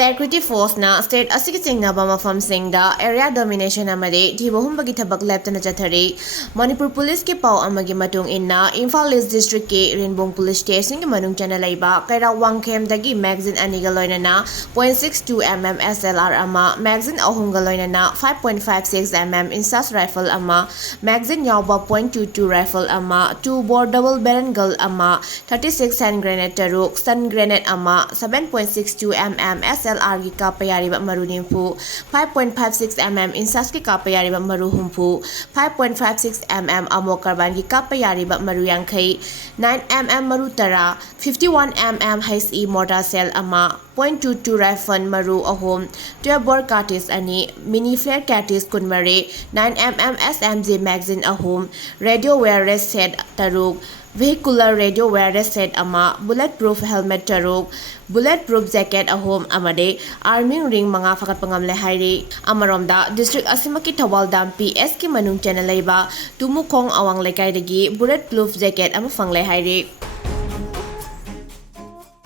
Security Force na State asiki Chaingnaba Mafam Singda Area Domination Amadi Thiba Humbagi Thabak Lieutenant Chathari Manipur Police ke pau amagi matung inna Imphal East District ke Rainbow Police Station ke manung chana laiba kaira wangkhem dagi magazine aniga loinana 0.62 mm SLR ama magazine ahum ga loinana 5.56 mm insas rifle ama magazine yawba 0.22 rifle ama 2 bore double barrel gun ama 36 hand grenade taruk stun grenade ama 7.62 mm SLR ki kapayariba marunimpu 5.56 mm insas ki kapayariba maruhumpu 5.56 mm amo karban ki kapayariba maruyangkai 9 mm marutara 51 mm HE mortar cell ama 0.22 rifle maru ahom 12 bore cartridge ani mini flare cartridge kunmare 9 mm SMG magazine ahom radio wireless set taruk vehicular radio wireless set ama bulletproof helmet taruk bulletproof jacket ahom amade arming ring mga fakat pangamle hairi amaromda district asimaki thawal dam PS ki manung channel laiba tumukong awang lekai dagi bulletproof jacket ama fangle hairi